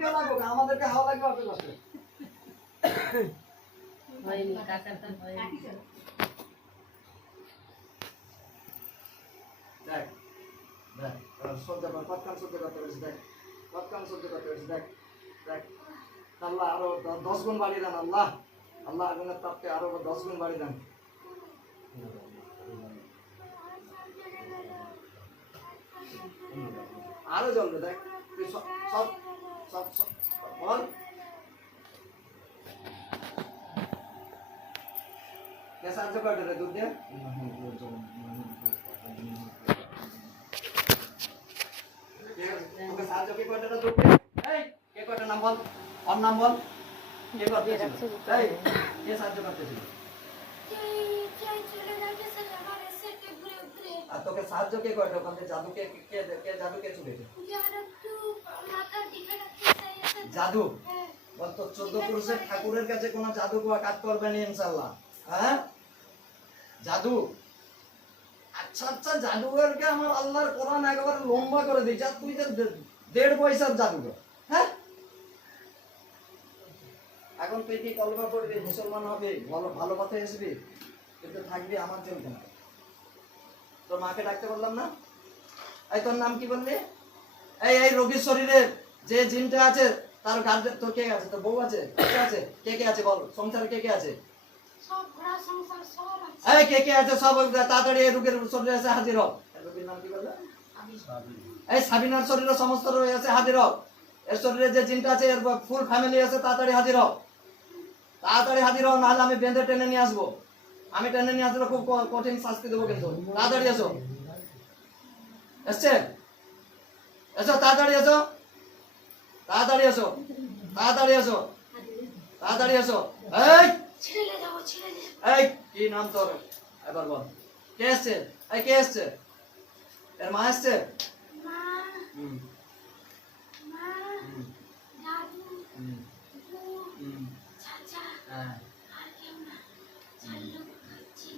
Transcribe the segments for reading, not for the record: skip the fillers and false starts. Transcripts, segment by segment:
আমাদেরকে লাগুক, আমাদেরকে হাওয়া লাগবে অত কষ্ট হয়নি কাকার তো হয়নি। দেখ দেখ সহ্য কর, কতক্ষণ সহ্য করতে পারছিস দেখ, কতক্ষণ সহ্য করতে পারছিস দেখ দেখ। আল্লাহ আরো 10 গুণ বাড়িয়ে দেন, আল্লাহ আল্লাহ আগুনের তাপকে আরো 10 গুণ বাড়িয়ে দেন। আরো জ্বলবে দেখ, তুই সব সব সব সব বল। কে সাহায্য করবে রে দুধ দিয়ে? তোকে সাহায্য কে করবে রে দুধ দিয়ে? এই কে করবে নাম বল, ওর নাম বল। কে করতেছিল? এই কে সাহায্য করতেছিল? আর তোকে সাহায্য কে করবে ওখানে? জাদু কে কে কে জাদু কে চুকেছে? জাদু বল তো 14 পুরুষের ঠাকুরের কাছে কোনো জাদু কাজ করবে না ইনশাআল্লাহ। হ্যাঁ জাদু, আচ্ছা আচ্ছা জাদুঘরকে আমার আল্লাহর কোরআন একেবারে লম্বা করে দিয়েছে, আর তুই যে 1.5 পয়সার জাদুঘর। হ্যাঁ এখন তুই কি কলমা পড়বি, মুসলমান হবে, ভালো পথে আসবি, কিন্তু থাকবি আমার জন্য না। তোর মাকে ডাকতে বললাম না? এই তোর নাম কি বললি? এই এই রোগীর শরীরে যে জিনটা আছে তার গার্জেন তোর কে আছে? তোর বউ আছে? কে আছে? কে কে আছে বল, সংসারে কে কে আছে? সব ঘোড়া সংসার সব আছে। এই কে কে আছে সব তাড়াতাড়ি এই রোগীর শরীরে এসে হাজির হও। রোগীর নাম কি বললে? এই সাবিনার শরীরে সমস্ত রোগ আছে, হাজির হও। এর শরীরে যে জিনটা আছে এর ফুল ফ্যামিলি আছে, তাড়াতাড়ি হাজির হও, তাড়াতাড়ি হাজির হও, নাহলে আমি বেঁধে টেনে নিয়ে আসবো। আমি টেনে নিয়ে আসলে খুব কঠিন শাস্তি দেবো, কিন্তু তাড়াতাড়ি এসো। এসছে? এসো তাড়াতাড়ি এসো, তাড়াতাড়ি এসো, তাড়াতাড়ি এসো, তাড়াতাড়ি এসো। এই ছেড়ে দেবো ছেড়ে দেবো। এই কি নাম তোর এবার বল? কে এসছে? এই কে এসছে? এর মা এসছে? মা হুম মা হুম দাদু হুম বউ হুম চাচা হ্যাঁ আর কেউ না। 4 লোক খাচ্ছি,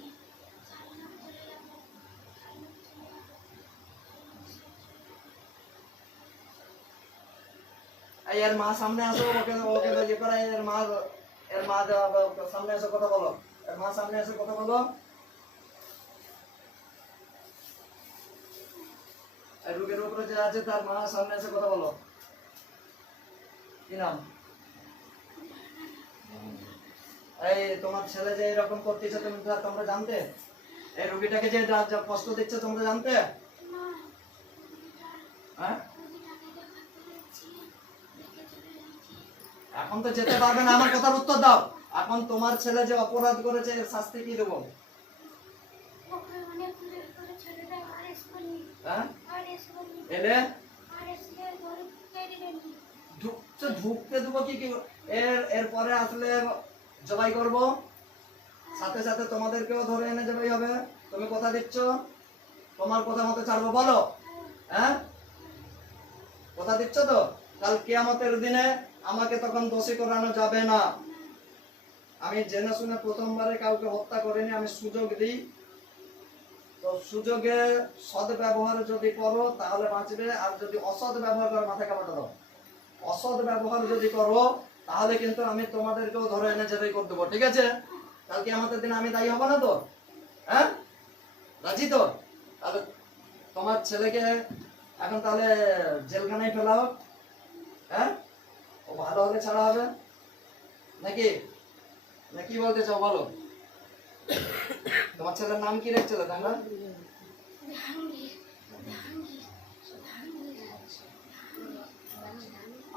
4 লোক চলে যাবো, 4 লোক চলে যাবো। এই এর মা সামনে আসো, ওকে ওকে ইয়ে করে। এর মা সামনে এসে কথা বলো। এর মা সামনে এসে কথা বলো। এই রোগের উপরে যে আছে তার মা সামনে এসে কথা বলো। কি নাম? এই তোমার ছেলে যে এরকম করতেছে তোমরা জানতে? এই রোগীটাকে যে কষ্ট দিচ্ছে তোমরা জানতে? মা হ্যাঁ রোগীটাকে দেখাতে যাচ্ছি, দেখে চলে যাচ্ছি। এখন তো যেতে পারবে না, আমার কথার উত্তর দাও। এখন তোমার ছেলে যে অপরাধ করেছে এর শাস্তি কি দেবো? ওকে অনেক দূরে করে ছেলেটা আরেস করি, হ্যাঁ আরেস করি, এলে আরেস কে ঘরে ঢুকতে দিবেন। ঢুকতে দেবো কি কি? এরপরে আসলে জবাই করব, সাথে সাথে তোমাদেরকেও ধরে এনে জবাই হবে। তুমি কথা দিচ্ছ? তোমার কথা মতো ছাড়বো বলো? হ্যাঁ কথা দিচ্ছ তো? কাল কিয়ামতের দিনে আমাকে তখন দোষী করানো যাবে না। আমি জেনে শুনে প্রথমবারে কাউকে হত্যা করিনি, আমি সুযোগ দিই। তো সুযোগে সৎ ব্যবহার যদি করো তাহলে বাঁচবে, আর যদি অসৎ ব্যবহার করো মাথা কামাটা দাও। অসৎ ব্যবহার যদি করো তাহলে কিন্তু আমি তোমাদেরকেও ধরে এনে জবাই করে দেবো, ঠিক আছে? কালকে আমাদের দিন আমি দায়ী হবো না তো? হ্যাঁ রাজি তো? তাহলে তোমার ছেলেকে এখন তাহলে জেলখানায় ফেলা হোক। হ্যাঁ ও ভালো হলে ছাড়া হবে নাকি? নাকি বলতে চাও বলো? তোমার ছেলের নাম কি রেখেছিল তোমরা? জাহাঙ্গীর জাহাঙ্গীর জাহাঙ্গীর।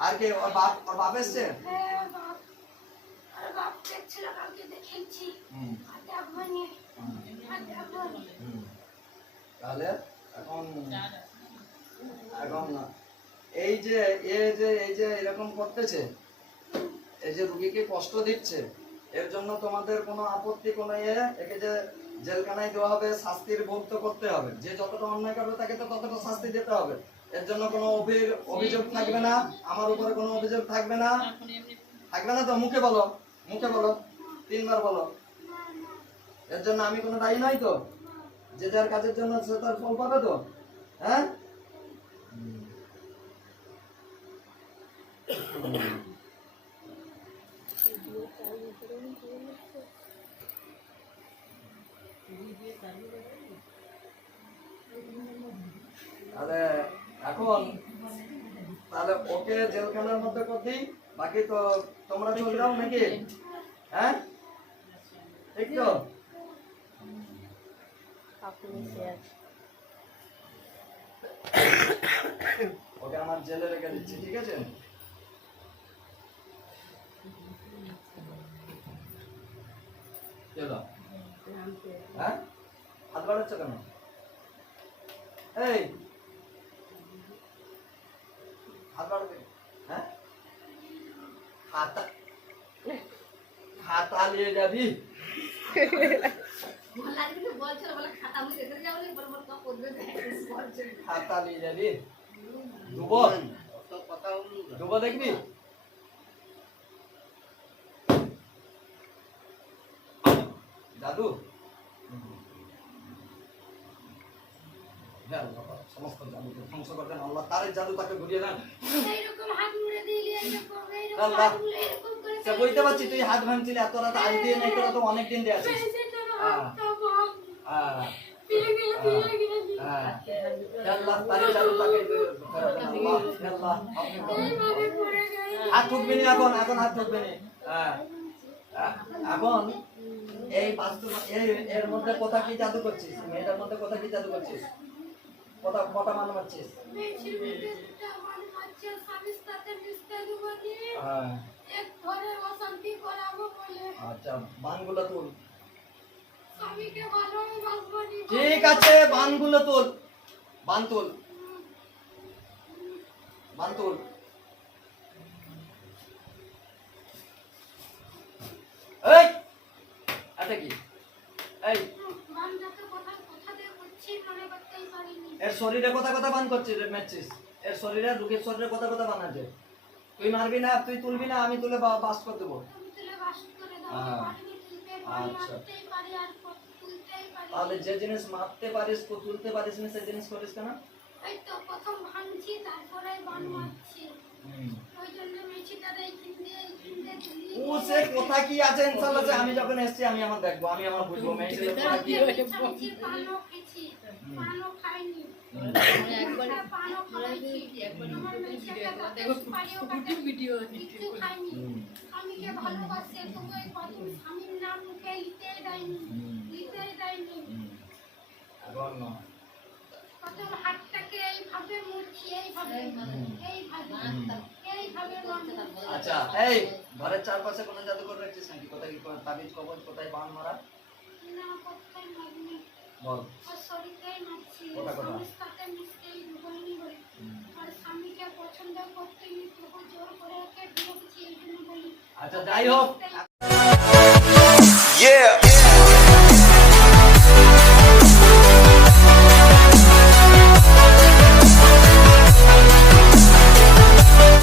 আর কে? ওর বাপ এসছে? হ্যাঁ আর বাপ দেখছিল, কালকে দেখেছি। আর দেখবো নি, আর দেখবো নি। তাহলে এখন এখন এই যে এই যে এরকম করতেছে, এই যে রুগীকে কষ্ট দিচ্ছে, এর জন্য তোমাদের কোনো আপত্তি কোনো একে যে জেলখানায় দেওয়া হবে, শাস্তির ভোগ তো করতে হবে। যে যতটা অন্যায় করবে তাকে তো ততটা শাস্তি দিতে হবে। এর জন্য কোনো অভিযোগ থাকবে না, আমার উপরে কোনো অভিযোগ থাকবে না। থাকবে না তো? মুখে বলো, মুখে বলো, 3 বার বলো। এর জন্য আমি কোনো দায়ী নই তো? যে যার কাজের জন্য সে তার ফল পাবে তো? হ্যাঁ তাহলে এখন তাহলে ওকে জেলখানার মধ্যে করে দিই, বাকি তো তোমরা চলে যাও নাকি? হ্যাঁ ঠিক তো? ওকে আমার জেলে রেখে দিচ্ছি, ঠিক আছে? চলো। হ্যাঁ হাত বাড়াচ্ছ কেন? এই হাত বাড়াবে? হ্যাঁ খাতা নিয়ে যাবি? খাতা নিয়ে যাবি? ডুবো দেখবি? জাদু সমস্ত জাদুকে ধ্বংস করতেন আল্লাহ, তার জাদু তাকে ঘুরিয়ে দেন। এইরকম হাত মুড়ে দিলে এরকম আল্লাহ, হাত মুড়ে এরকম করে সে বুঝতে পারছি তুই হাত ভাঙছিলি, এত রাত আজ দিয়ে নেই, তোরা তো অনেক দিন দিয়ে আছিস। আল্লাহ তার জাদু তাকে আল্লাহ, হাত ঠুকবি না এখন, এখন হাত ঠুকবি না। এখন এই বাস্তব এর মধ্যে কথা কি জাদু করছিস? মেয়েটার মধ্যে কথা কি জাদু করছিস? কথা কটা মান মারছিস? আচ্ছা বানগুলো তুল। ঠিক আছে বানগুলো তুল, বান তুল, বান তুল। এই এটা কি? এই এর শরীরে কথা কথা বান করছিস, মারছিস এর শরীরে, রুগীর শরীরে কথা কথা বানাচ্ছে। তুই মারবি না, তুই তুলবি না, আমি তুলে বাস করে দেবো। আচ্ছা তাহলে যে জিনিস মারতে পারিস তুলতে পারিস না, সেই জিনিস করিস কেন? এই তো প্রথম ভাঙছি তারপরে বান মারছি, ওই জন্য মেছিটারে কিনতে ও সে কথা কি আছে ইনশাআল্লাহ, যে আমি যখন এসেছি আমি আমার দেখবো, আমি আমার বুঝবো মেয়েছেলে কথা কি হয়েছে। পানো খেয়েছি, পানো খাইনি, একবার পানো খাইছি, একবার আমার মেছিটা দেখো ভিডিও কিছু খাইনি। স্বামীকে ভালোবাসে তবু এই কথা স্বামীর নাম মুখে লিতে দেয়নি, লিতে দেয়নি। এখন না প্রথম হাতটাকে এইভাবে মুড়ছি, এইভাবে এইভাবে আচ্ছা এই ঘরের চারপাশে কোনো জাদু করে রাখছিস নাকি? কোথায় কি তাবিজ কবজ, কোথায় বান মারা? না কোথায় মারিনি, বল। আর শরীরটাই মারছি, কোথা কোথা? স্বামীর সাথে মিশতে বলিনি বলে, আর স্বামীকে পছন্দ করতেই তবু জোর করে ওকে দিয়েছি এই জন্য বলি। আচ্ছা যাই হোক, Yeah.